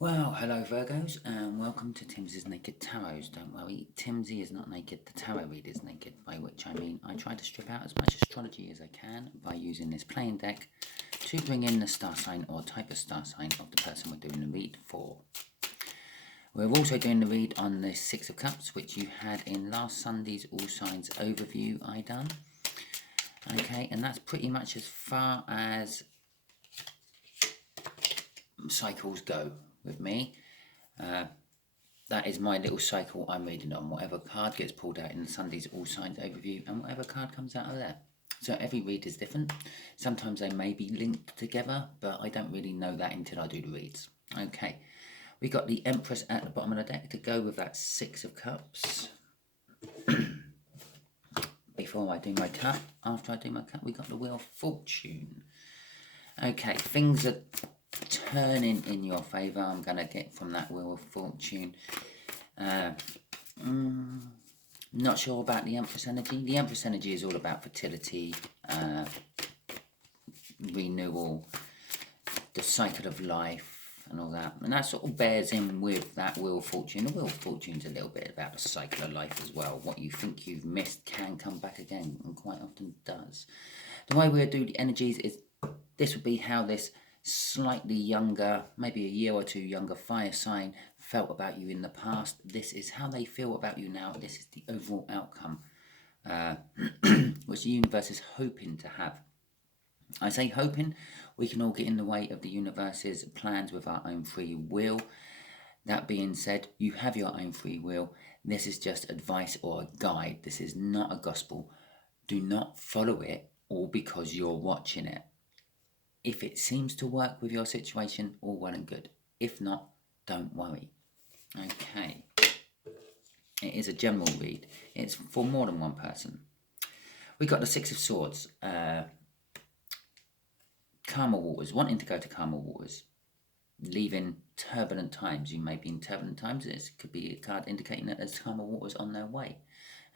Well, hello Virgos, and welcome to Timsy's Naked Tarot. Don't worry, Timsy is not naked, the tarot reader is naked, by which I mean I try to strip out as much astrology as I can by using this playing deck to bring in the star sign or type of star sign of the person we're doing the read for. We're also doing the read on the Six of Cups, which you had in last Sunday's All Signs overview I done. Okay, and that's pretty much as far as cycles go with me. That is my little cycle I'm reading on. Whatever card gets pulled out in Sunday's All Signs overview and whatever card comes out of there. So every read is different. Sometimes they may be linked together, but I don't really know that until I do the reads. Okay, we got the Empress at the bottom of the deck to go with that Six of Cups. Before I do my cut, after I do my cut, we got the Wheel of Fortune. Okay, things are turning in your favour. I'm going to get from that Wheel of Fortune. Not sure about the Empress energy. The Empress energy is all about fertility, renewal, the cycle of life and all that. And that sort of bears in with that Wheel of Fortune. The Wheel of Fortune's a little bit about the cycle of life as well. What you think you've missed can come back again, and quite often does. The way we'll do the energies is, this would be how this slightly younger, maybe a year or two younger fire sign felt about you in the past. This is how they feel about you now. This is the overall outcome which the universe is hoping to have. I say hoping. We can all get in the way of the universe's plans with our own free will. That being said, you have your own free will. This is just advice or a guide. This is not a gospel. Do not follow it all because you're watching it. If it seems to work with your situation, all well and good. If not, don't worry. Okay. It is a general read. It's for more than one person. We got the Six of Swords. Calmer waters. Wanting to go to calmer waters. Leaving turbulent times. You may be in turbulent times. This could be a card indicating that there's calmer waters on their way.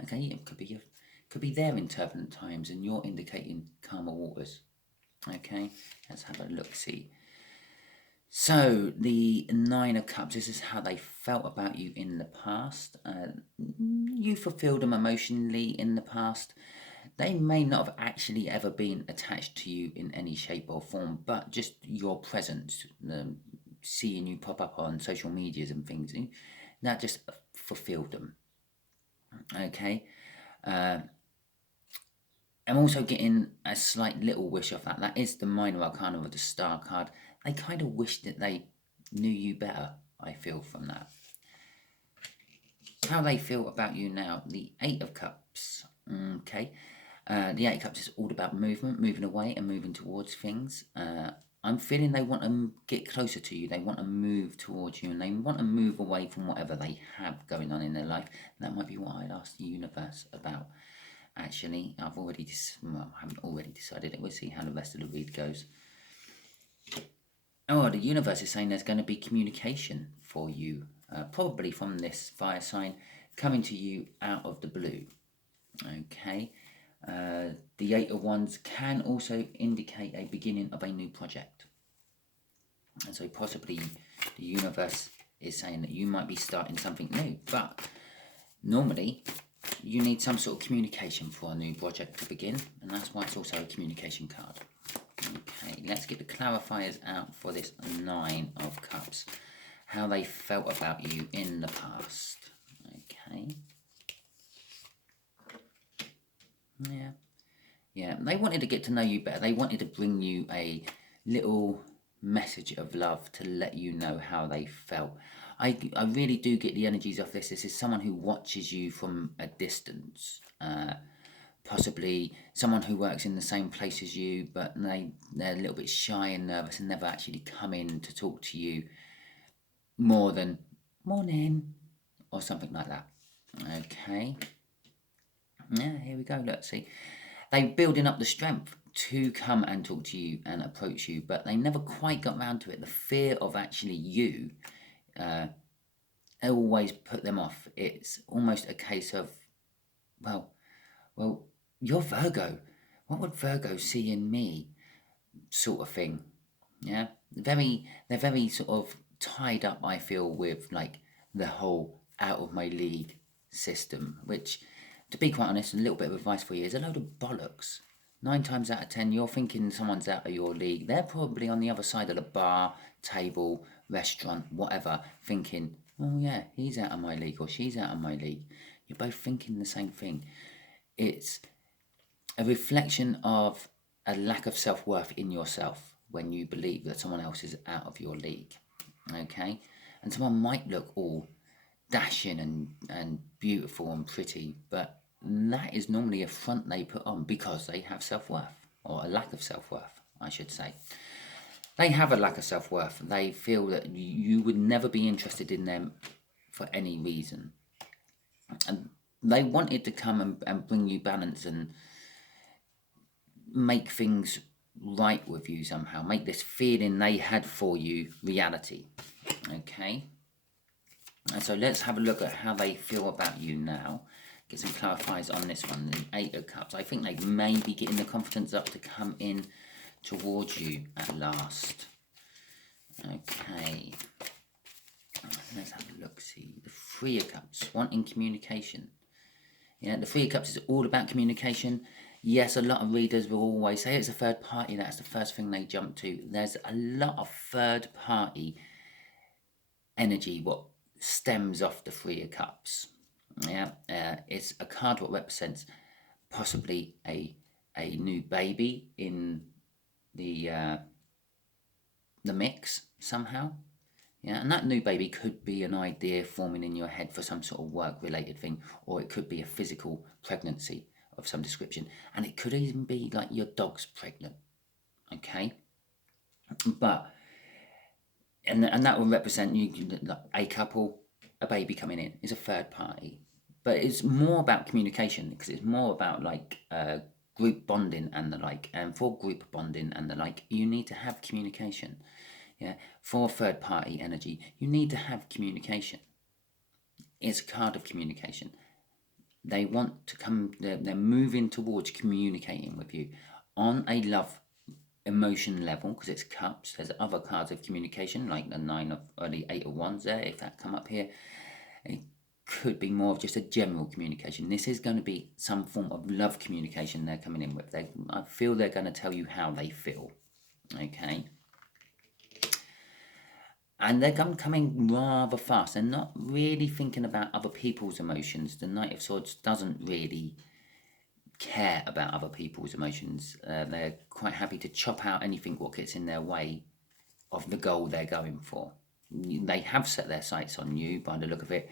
Okay, it could be there in turbulent times and you're indicating calmer waters. Okay, let's have a look-see. So, the Nine of Cups, this is how they felt about you in the past. You fulfilled them emotionally in the past. They may not have actually ever been attached to you in any shape or form, but just your presence, seeing you pop up on social medias and things, that just fulfilled them. Okay. I'm also getting a slight little wish of that. That is the minor arcana of the star card. They kind of wish that they knew you better, I feel from that. How they feel about you now. The Eight of Cups. Okay. The Eight of Cups is all about movement, moving away and moving towards things. I'm feeling they want to get closer to you. They want to move towards you and they want to move away from whatever they have going on in their life. And that might be what I'd ask the universe about. Actually, I haven't already decided it. We'll see how the rest of the read goes. Oh, the universe is saying there's going to be communication for you, probably from this fire sign, coming to you out of the blue. Okay. The Eight of Wands can also indicate a beginning of a new project. And so possibly the universe is saying that you might be starting something new. But normally, you need some sort of communication for a new project to begin, and that's why it's also a communication card. Okay, let's get the clarifiers out for this Nine of Cups. How they felt about you in the past. Okay. Yeah, they wanted to get to know you better. They wanted to bring you a little message of love to let you know how they felt. I really do get the energies of this. This is someone who watches you from a distance. Possibly someone who works in the same place as you, but they're a little bit shy and nervous and never actually come in to talk to you more than morning or something like that. Okay. Yeah, here we go. Let's see. They're building up the strength to come and talk to you and approach you, but they never quite got round to it. The fear of actually you always put them off. It's almost a case of, well, you're Virgo. What would Virgo see in me? Sort of thing. Yeah, they're very sort of tied up, I feel, with like the whole out of my league system, which, to be quite honest, a little bit of advice for you, is a load of bollocks. 9 times out of 10, you're thinking someone's out of your league. They're probably on the other side of the bar, table, restaurant, whatever, thinking, oh yeah, he's out of my league or she's out of my league. You're both thinking the same thing. It's a reflection of a lack of self-worth in yourself when you believe that someone else is out of your league. Okay? And someone might look all dashing and beautiful and pretty, but that is normally a front they put on because they have self-worth, or a lack of self-worth, I should say. They have a lack of self-worth. They feel that you would never be interested in them for any reason. And they wanted to come and bring you balance and make things right with you somehow, make this feeling they had for you reality. Okay? And so let's have a look at how they feel about you now. Get some clarifiers on this one. The 8 of Cups. I think they may be getting the confidence up to come in towards you at last. Okay. Let's have a look. See. The 3 of Cups. Wanting communication. Yeah, the 3 of Cups is all about communication. Yes, a lot of readers will always say it's a third party. That's the first thing they jump to. There's a lot of third party energy what stems off the 3 of Cups. Yeah, it's a card what represents possibly a new baby in the mix somehow. Yeah, and that new baby could be an idea forming in your head for some sort of work-related thing, or it could be a physical pregnancy of some description, and it could even be like your dog's pregnant. Okay, but and that will represent you, a couple, a baby coming in is a third party, but it's more about communication because it's more about like group bonding and the like. And for group bonding and the like, you need to have communication. Yeah, for third party energy, you need to have communication. It's a card of communication. They want to come, they're moving towards communicating with you on a love emotion level because it's cups. There's other cards of communication like the 9 of, or the 8 of Wands there, if that come up here. It could be more of just a general communication. This is going to be some form of love communication they're coming in with. I feel they're going to tell you how they feel. Okay. And they're coming rather fast. They're not really thinking about other people's emotions. The Knight of Swords doesn't really care about other people's emotions. They're quite happy to chop out anything what gets in their way of the goal they're going for. They have set their sights on you by the look of it,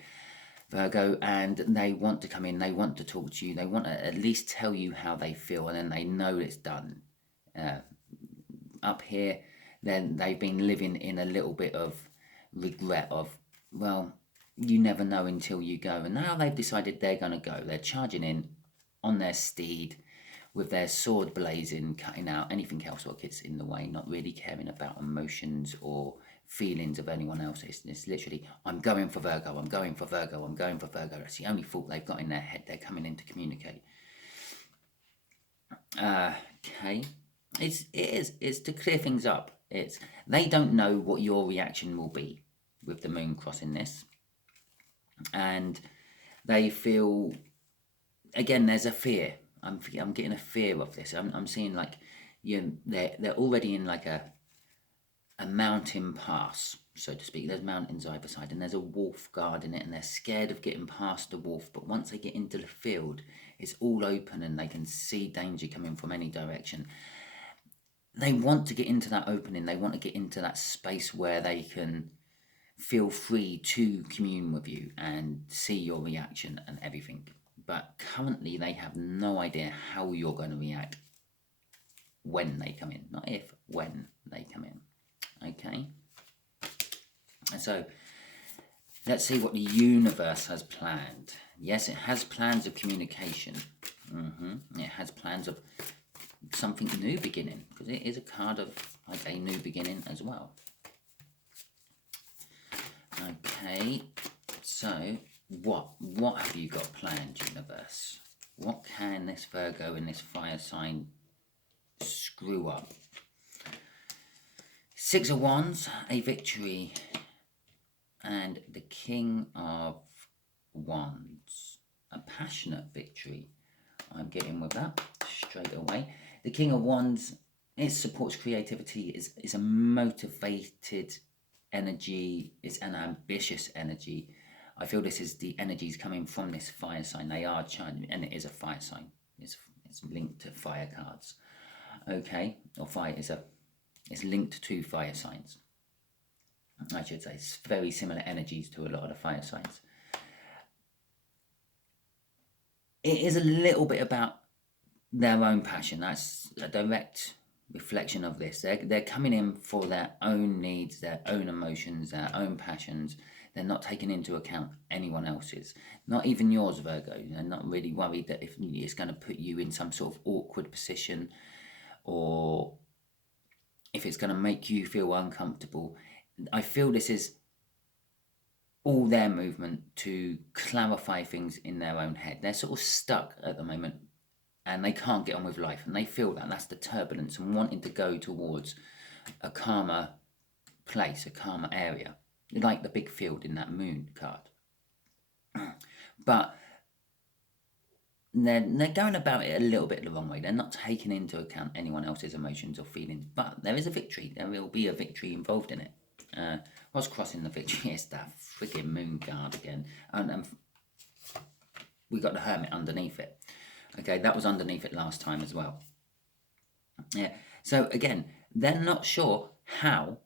Virgo, and they want to come in, they want to talk to you, they want to at least tell you how they feel, and then they know it's done. Up here, then they've been living in a little bit of regret of, well, you never know until you go. And now they've decided they're going to go. They're charging in on their steed with their sword blazing, cutting out anything else what gets in the way, not really caring about emotions or feelings of anyone else. It's literally, I'm going for Virgo, I'm going for Virgo, I'm going for Virgo. That's the only thought they've got in their head. They're coming in to communicate. Okay. It's to clear things up. They don't know what your reaction will be with the moon crossing this, and they feel, again, there's a fear. I'm getting a fear of this. I'm seeing like they're already in like a mountain pass, so to speak. There's mountains either side, and there's a wolf guarding it, and they're scared of getting past the wolf. But once they get into the field, it's all open, and they can see danger coming from any direction. They want to get into that opening. They want to get into that space where they can feel free to commune with you and see your reaction and everything. But currently, they have no idea how you're going to react when they come in. Not if, when they come in. Okay? And so, let's see what the universe has planned. Yes, it has plans of communication. It has plans of something new beginning, because it is a card of like a new beginning as well. Okay, so what have you got planned, universe? What can this Virgo and this fire sign screw up? 6 of Wands, a victory and the King of Wands. A passionate victory. I'm getting with that straight away. The King of Wands, it supports creativity, is a motivated energy, it's an ambitious energy. I feel this is the energies coming from this fire sign. They are charged, and it is a fire sign. It's linked to fire cards. Okay, or fire is it's linked to fire signs. I should say it's very similar energies to a lot of the fire signs. It is a little bit about their own passion. That's a direct reflection of this. They're coming in for their own needs, their own emotions, their own passions. They're not taking into account anyone else's, not even yours, Virgo. They're not really worried that if it's going to put you in some sort of awkward position, or if it's going to make you feel uncomfortable. I feel this is all their movement to clarify things in their own head. They're sort of stuck at the moment, and they can't get on with life, and they feel that that's the turbulence and wanting to go towards a calmer place, a calmer area, like the big field in that moon card. But they're going about it a little bit the wrong way. They're not taking into account anyone else's emotions or feelings, but there is a victory. There will be a victory involved in it. What's crossing the victory is that freaking moon card again, and we got the Hermit underneath it. Okay, that was underneath it last time as well. Yeah. So again, they're not sure how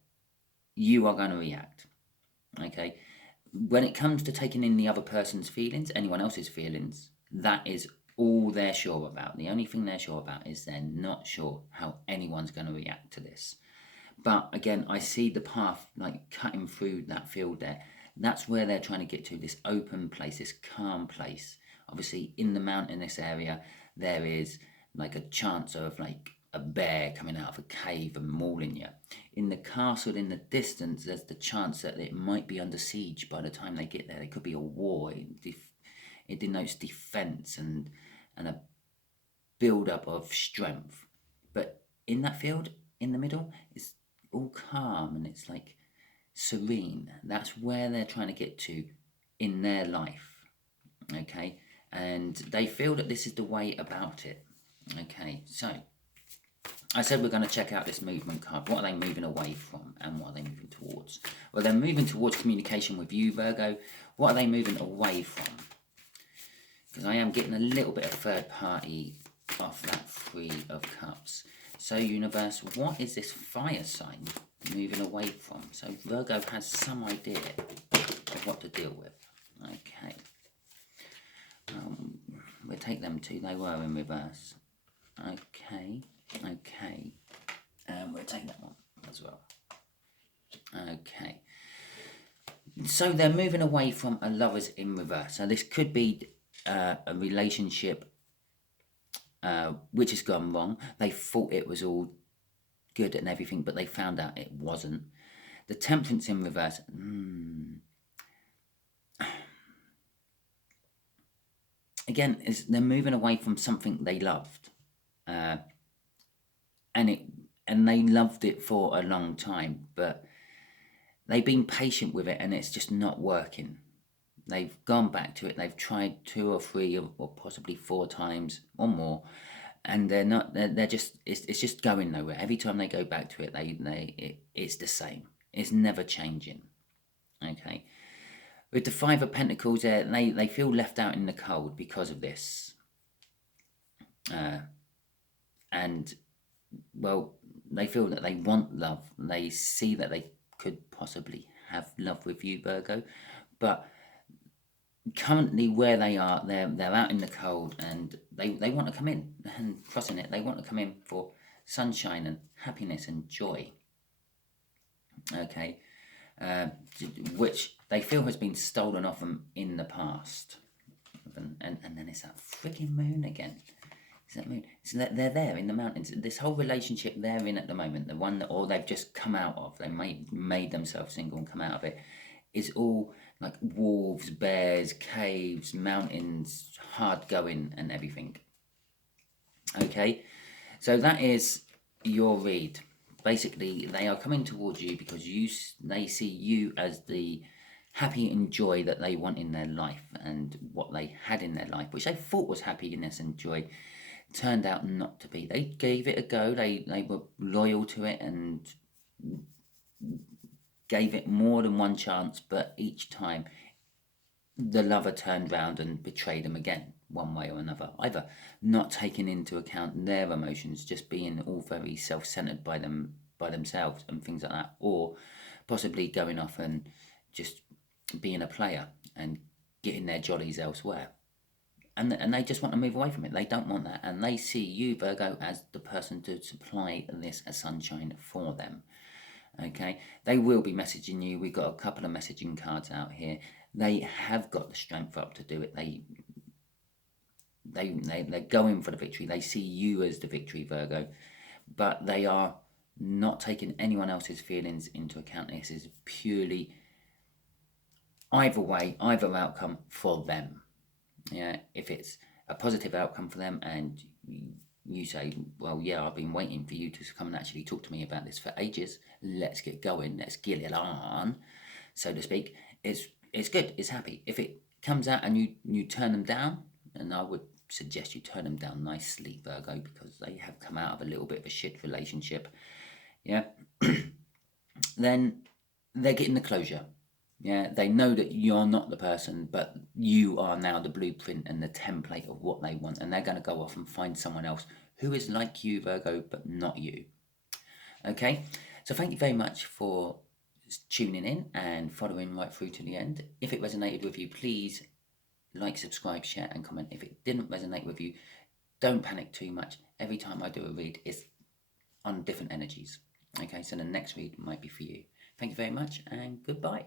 you are going to react. Okay, when it comes to taking in the other person's feelings, anyone else's feelings, that is all they're sure about. The only thing they're sure about is they're not sure how anyone's going to react to this. But again, I see the path like cutting through that field there. That's where they're trying to get to, this open place, this calm place. Obviously, in the mountainous area, there is like a chance of like a bear coming out of a cave and mauling you. In the castle in the distance, there's the chance that it might be under siege by the time they get there. There could be a war. It denotes defense and a build-up of strength. But in that field, in the middle, it's all calm and it's like serene. That's where they're trying to get to in their life. Okay, and they feel that this is the way about it. Okay, so I said we're going to check out this movement card. What are they moving away from and what are they moving towards? Well, they're moving towards communication with you, Virgo. What are they moving away from? Because I am getting a little bit of third party off that Three of Cups. So, universe, what is this fire sign moving away from? So, Virgo has some idea of what to deal with. Okay. We'll take them two. They were in reverse. Okay. Okay. We'll take that one as well. Okay. So, they're moving away from a lover's in reverse. So, this could be a relationship which has gone wrong. They thought it was all good and everything, but they found out it wasn't. The Temperance in reverse. Again, they're moving away from something they loved, and they loved it for a long time, but they've been patient with it, and it's just not working. They've gone back to it. They've tried 2 or 3 or possibly 4 times or more, and they're not. They're just. It's just going nowhere. Every time they go back to it, it's the same. It's never changing. Okay. With the 5 of Pentacles, they feel left out in the cold because of this. And well, they feel that they want love. They see that they could possibly have love with you, Virgo, but currently where they are, they're out in the cold, and they want to come in, and crossing it, they want to come in for sunshine and happiness and joy. Okay, which they feel has been stolen off them in the past, and then it's that freaking moon again. It's that moon. So they're there in the mountains. This whole relationship they're in at the moment, the one that, or they've just come out of, they made themselves single and come out of it, is all like wolves, bears, caves, mountains, hard going and everything. Okay, so that is your read. Basically, they are coming towards you because they see you as the happy and joy that they want in their life, and what they had in their life, which they thought was happiness and joy, turned out not to be. They gave it a go. They were loyal to it and gave it more than one chance, but each time the lover turned round and betrayed them again, one way or another. Either not taking into account their emotions, just being all very self-centered by themselves and things like that, or possibly going off and just being a player and getting their jollies elsewhere. And they just want to move away from it. They don't want that, and they see you, Virgo, as the person to supply this sunshine for them. Okay, they will be messaging you. We've got a couple of messaging cards out here. They have got the strength up to do it. They're going for the victory. They see you as the victory, Virgo, but they are not taking anyone else's feelings into account. This is purely either way, either outcome for them. Yeah, if it's a positive outcome for them and you say, well, yeah, I've been waiting for you to come and actually talk to me about this for ages, let's get going, let's get it on, so to speak, it's good, it's happy. If it comes out and you turn them down, and I would suggest you turn them down nicely, Virgo, because they have come out of a little bit of a shit relationship, yeah, then they're getting the closure. Yeah, they know that you're not the person, but you are now the blueprint and the template of what they want, and they're going to go off and find someone else who is like you, Virgo, but not you. Okay, so thank you very much for tuning in and following right through to the end. If it resonated with you, please like, subscribe, share, and comment. If it didn't resonate with you, don't panic too much. Every time I do a read, it's on different energies. Okay, so the next read might be for you. Thank you very much, and goodbye.